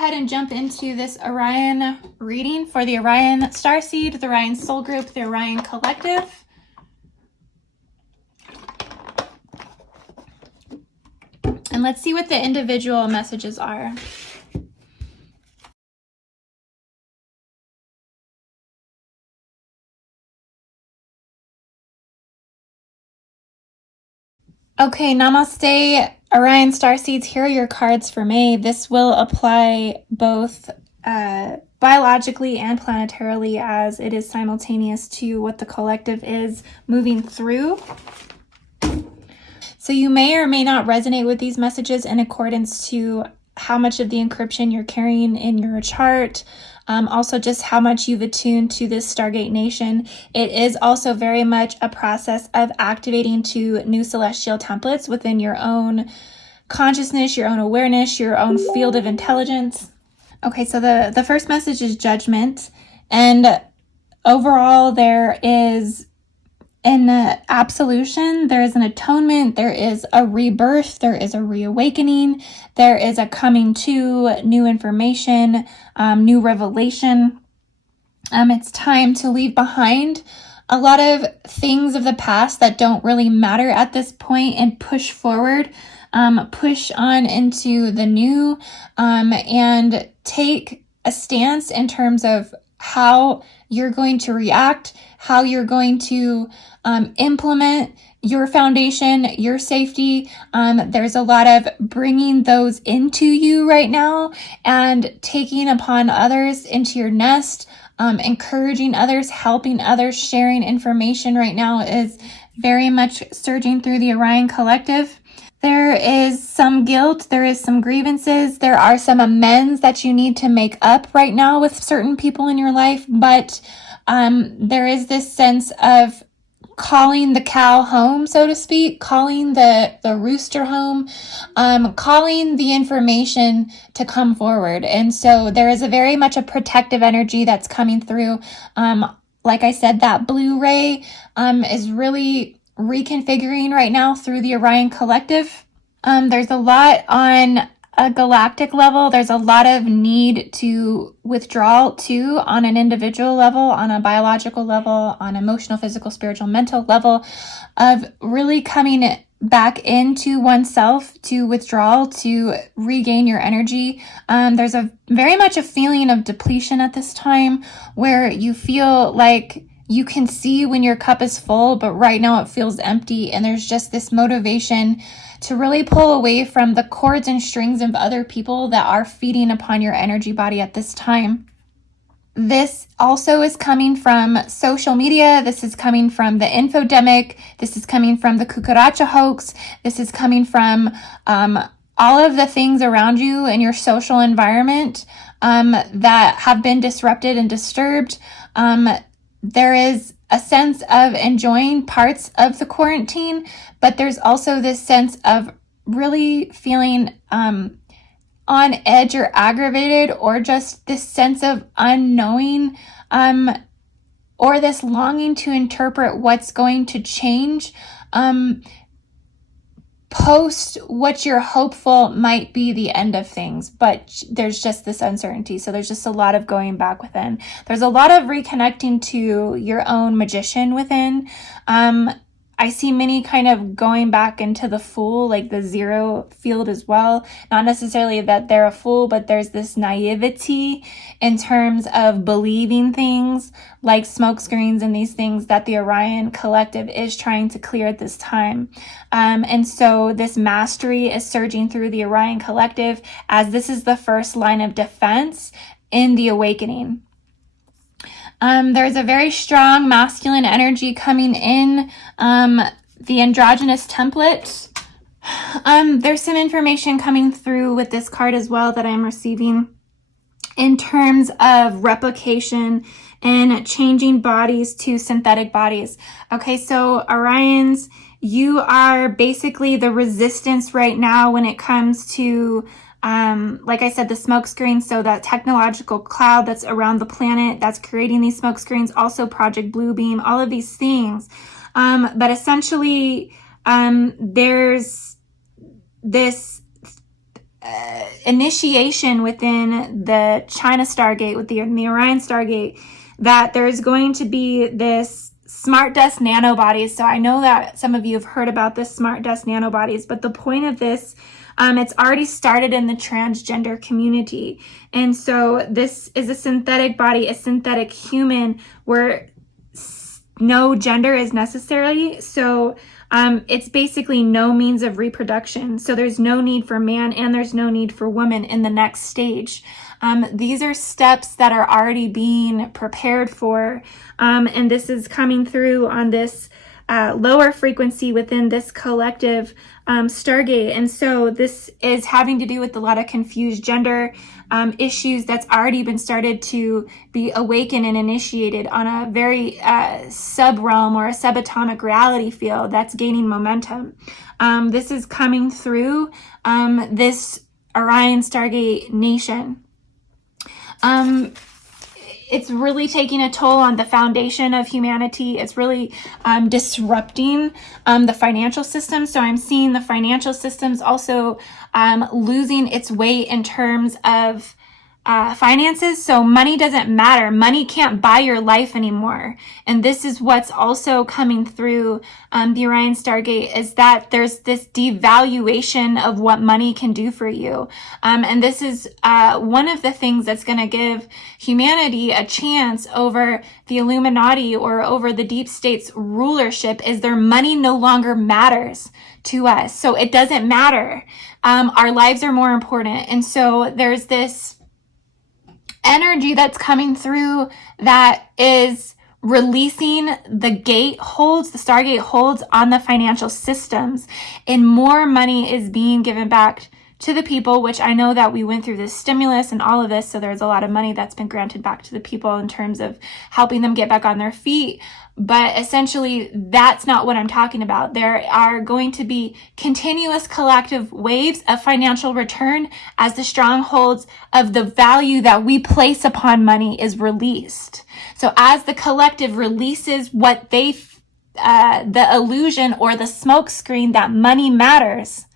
ahead and jump into this Orion reading for the Orion Starseed, the Orion Soul Group, the Orion Collective. And let's see what the individual messages are. Okay, namaste, Orion Starseeds. Here are your cards for May. This will apply both biologically and planetarily, as it is simultaneous to what the collective is moving through. So you may or may not resonate with these messages in accordance to how much of the encryption you're carrying in your chart. Also just how much you've attuned to this Stargate Nation. It is also very much a process of activating to new celestial templates within your own consciousness, your own awareness, your own field of intelligence. Okay, so the first message is judgment. And overall, there is an absolution, there is an atonement, there is a rebirth, there is a reawakening, there is a coming to new information, new revelation. It's time to leave behind a lot of things of the past that don't really matter at this point and push forward, push on into the new, and take a stance in terms of how you're going to react, how you're going to implement your foundation, your safety. There's a lot of bringing those into you right now and taking upon others into your nest, encouraging others, helping others, sharing information right now is very much surging through the Orion Collective. There is some guilt, there is some grievances, there are some amends that you need to make up right now with certain people in your life, but there is this sense of calling the cow home, so to speak, calling the rooster home, calling the information to come forward. And so there is a very much a protective energy that's coming through. Like I said, that blue ray is really reconfiguring right now through the Orion Collective. There's a lot on a galactic level. There's a lot of need to withdraw too on an individual level, on a biological level, on emotional, physical, spiritual, mental level of really coming back into oneself, to withdraw, to regain your energy. There's a very much a feeling of depletion at this time where you feel like you can see when your cup is full, but right now it feels empty. And there's just this motivation to really pull away from the cords and strings of other people that are feeding upon your energy body at this time. This also is coming from social media. This is coming from the infodemic. This is coming from the cucaracha hoax. This is coming from all of the things around you in your social environment that have been disrupted and disturbed. There is a sense of enjoying parts of the quarantine, but there's also this sense of really feeling on edge or aggravated, or just this sense of unknowing, or this longing to interpret what's going to change post what you're hopeful might be the end of things, but there's just this uncertainty. So there's just a lot of going back within. There's a lot of reconnecting to your own magician within. I see many kind of going back into the Fool, like the zero field as well. Not necessarily that they're a fool, but there's this naivety in terms of believing things like smoke screens and these things that the Orion Collective is trying to clear at this time. And so this mastery is surging through the Orion Collective, as this is the first line of defense in the awakening. There's a very strong masculine energy coming in, the androgynous template. There's some information coming through with this card as well that I'm receiving in terms of replication and changing bodies to synthetic bodies. Okay, so Orions, you are basically the resistance right now when it comes to like I said, the smoke screen. So that technological cloud that's around the planet that's creating these smoke screens, also Project Bluebeam, all of these things. But essentially, there's this initiation within the China Stargate, with the Orion Stargate, that there's going to be this smart dust nanobodies. So I know that some of you have heard about this smart dust nanobodies, but the point of this, it's already started in the transgender community. And so this is a synthetic body, a synthetic human, where no gender is necessary. So it's basically no means of reproduction. So there's no need for man and there's no need for woman in the next stage. These are steps that are already being prepared for. And this is coming through on this lower frequency within this collective Stargate. And so this is having to do with a lot of confused gender issues that's already been started to be awakened and initiated on a very sub-realm or a subatomic reality field that's gaining momentum. This is coming through this Orion Stargate nation. It's really taking a toll on the foundation of humanity. It's really disrupting the financial system. So I'm seeing the financial systems also losing its weight in terms of finances. So money doesn't matter. Money can't buy your life anymore. And this is what's also coming through the Orion Stargate, is that there's this devaluation of what money can do for you. And this is one of the things that's going to give humanity a chance over the Illuminati or over the deep state's rulership, is their money no longer matters to us. So it doesn't matter. Our lives are more important. And so there's this energy that's coming through that is releasing the Stargate holds on the financial systems, and more money is being given back to the people, which I know that we went through this stimulus and all of this, so there's a lot of money that's been granted back to the people in terms of helping them get back on their feet. But essentially, that's not what I'm talking about. There are going to be continuous collective waves of financial return as the strongholds of the value that we place upon money is released. So as the collective releases what they, the illusion or the smoke screen that money matters,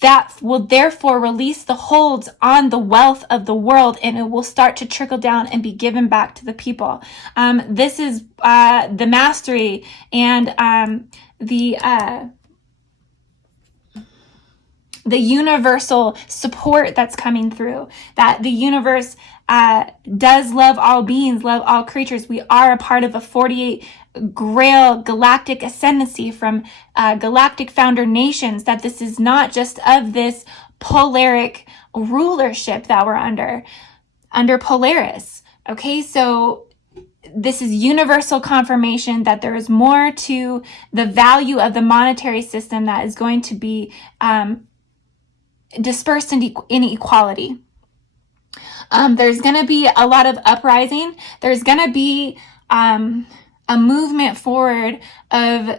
that will therefore release the holds on the wealth of the world, and it will start to trickle down and be given back to the people. This is the mastery and the universal support that's coming through, that the universe does love all beings, love all creatures. We are a part of a 48 Grail galactic ascendancy from galactic founder nations, that this is not just of this polaric rulership that we're under Polaris. Okay, so this is universal confirmation that there is more to the value of the monetary system that is going to be dispersed in inequality. There's going to be a lot of uprising. There's going to be a movement forward of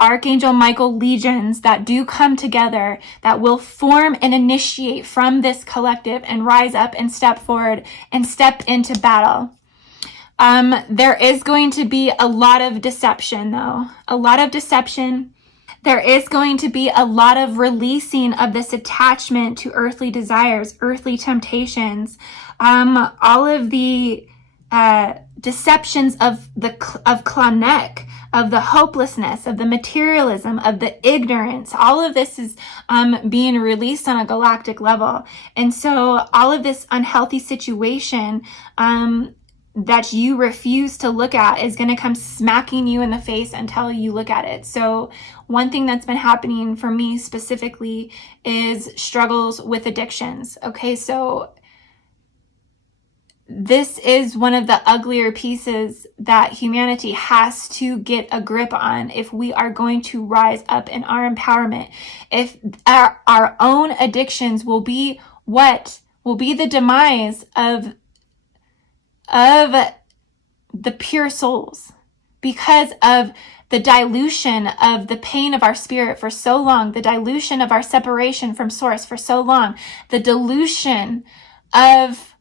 Archangel Michael legions that do come together, that will form and initiate from this collective and rise up and step forward and step into battle. There is going to be a lot of deception, though. A lot of deception. There is going to be a lot of releasing of this attachment to earthly desires, earthly temptations, all of the deceptions of Claunek, of the hopelessness, of the materialism, of the ignorance. All of this is being released on a galactic level. And so all of this unhealthy situation that you refuse to look at is going to come smacking you in the face until you look at it. So one thing that's been happening for me specifically is struggles with addictions. Okay, so this is one of the uglier pieces that humanity has to get a grip on if we are going to rise up in our empowerment. If our own addictions will be what will be the demise of the pure souls, because of the dilution of the pain of our spirit for so long, the dilution of our separation from source for so long, the dilution of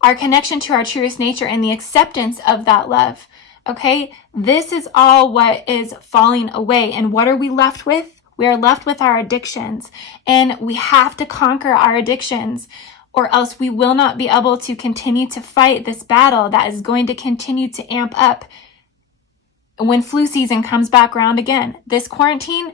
our connection to our truest nature and the acceptance of that love. Okay, this is all what is falling away. And what are we left with? We are left with our addictions, and we have to conquer our addictions, or else we will not be able to continue to fight this battle that is going to continue to amp up when flu season comes back around again. This quarantine,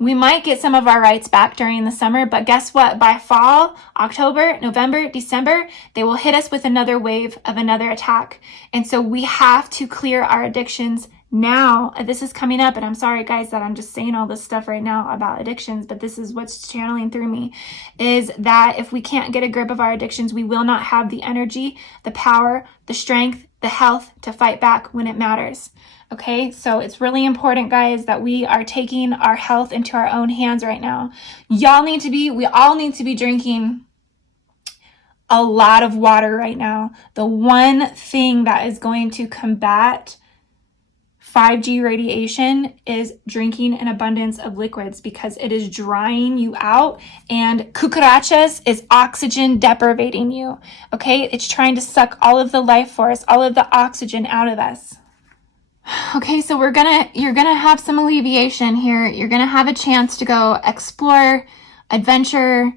we might get some of our rights back during the summer, but guess what? By fall, October, November, December, they will hit us with another wave of another attack. And so we have to clear our addictions now. This is coming up, and I'm sorry guys that I'm just saying all this stuff right now about addictions, but this is what's channeling through me, is that if we can't get a grip of our addictions, we will not have the energy, the power, the strength, the health to fight back when it matters. Okay, so it's really important, guys, that we are taking our health into our own hands right now. We all need to be drinking a lot of water right now. The one thing that is going to combat 5G radiation is drinking an abundance of liquids, because it is drying you out, and cucarachas is oxygen deprivating you. Okay, it's trying to suck all of the life force, all of the oxygen out of us. Okay, so you're gonna have some alleviation here. You're gonna have a chance to go explore, adventure,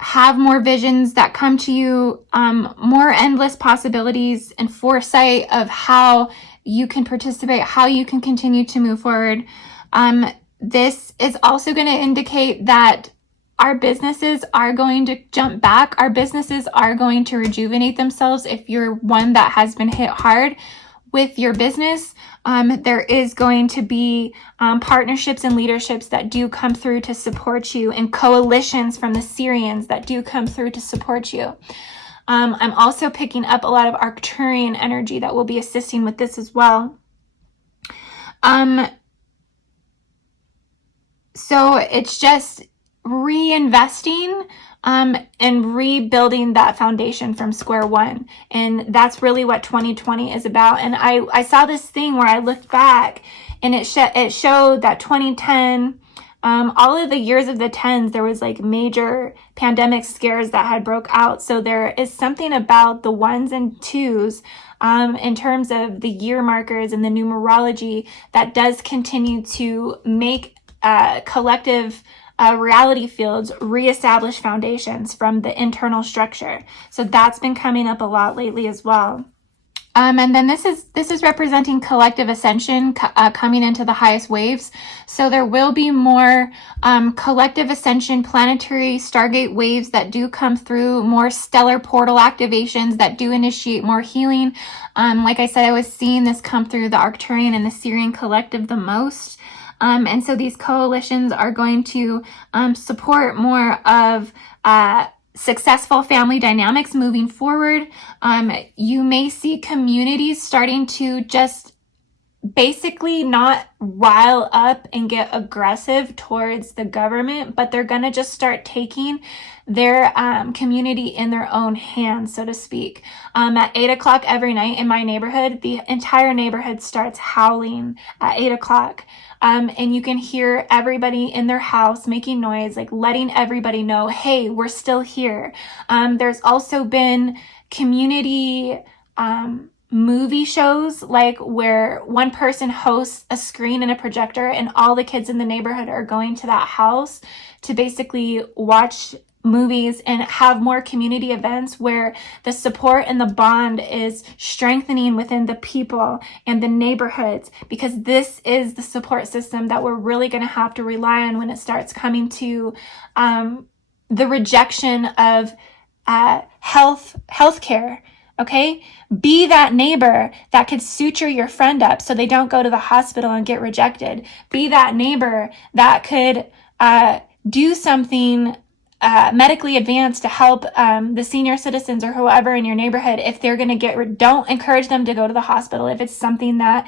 have more visions that come to you, more endless possibilities and foresight of how you can participate, how you can continue to move forward. This is also going to indicate that our businesses are going to jump back. Our businesses are going to rejuvenate themselves. If you're one that has been hit hard with your business, there is going to be partnerships and leaderships that do come through to support you, and coalitions from the Syrians that do come through to support you. I'm also picking up a lot of Arcturian energy that will be assisting with this as well. So it's just reinvesting and rebuilding that foundation from square one. And that's really what 2020 is about. And I saw this thing where I looked back, and it showed that 2010, all of the years of the tens, there was like major pandemic scares that had broke out. So there is something about the ones and twos in terms of the year markers and the numerology that does continue to make collective reality fields reestablish foundations from the internal structure. So that's been coming up a lot lately as well. And then this is representing collective ascension coming into the highest waves. So there will be more collective ascension, planetary Stargate waves that do come through, more stellar portal activations that do initiate more healing. Like I said, I was seeing this come through the Arcturian and the Syrian collective the most. And so these coalitions are going to support more of successful family dynamics moving forward. You may see communities starting to just basically not rile up and get aggressive towards the government, but they're going to just start taking their community in their own hands, so to speak. At 8 o'clock every night in my neighborhood, the entire neighborhood starts howling at 8 o'clock. And you can hear everybody in their house making noise, like letting everybody know, hey, we're still here. There's also been community movie shows, like where one person hosts a screen and a projector, and all the kids in the neighborhood are going to that house to basically watch movies and have more community events where the support and the bond is strengthening within the people and the neighborhoods, because this is the support system that we're really going to have to rely on when it starts coming to the rejection of healthcare. Okay, be that neighbor that could suture your friend up so they don't go to the hospital and get rejected. Be that neighbor that could do something medically advanced to help the senior citizens or whoever in your neighborhood. If they're going to don't encourage them to go to the hospital if it's something that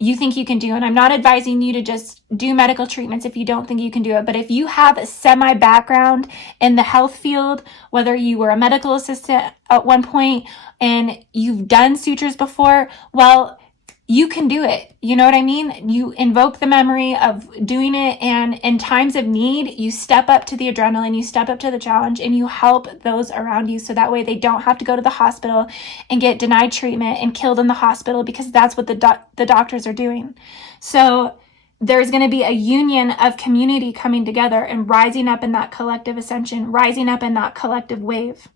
you think you can do. And I'm not advising you to just do medical treatments if you don't think you can do it. But if you have a semi background in the health field, whether you were a medical assistant at one point and you've done sutures before, well, you can do it. You know what I mean? You invoke the memory of doing it, and in times of need, you step up to the adrenaline, you step up to the challenge, and you help those around you so that way they don't have to go to the hospital and get denied treatment and killed in the hospital, because that's what the doctors are doing. So there's going to be a union of community coming together and rising up in that collective ascension, rising up in that collective wave.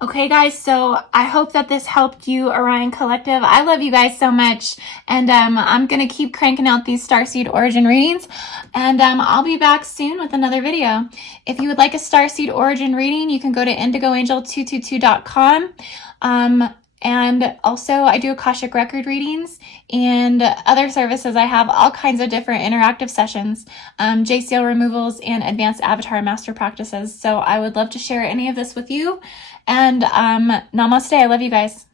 Okay, guys, so I hope that this helped you, Orion Collective. I love you guys so much, and I'm going to keep cranking out these Starseed origin readings, and I'll be back soon with another video. If you would like a Starseed origin reading, you can go to indigoangel222.com. And also, I do Akashic record readings and other services. I have all kinds of different interactive sessions, JCL removals, and advanced avatar master practices. So I would love to share any of this with you. And namaste. I love you guys.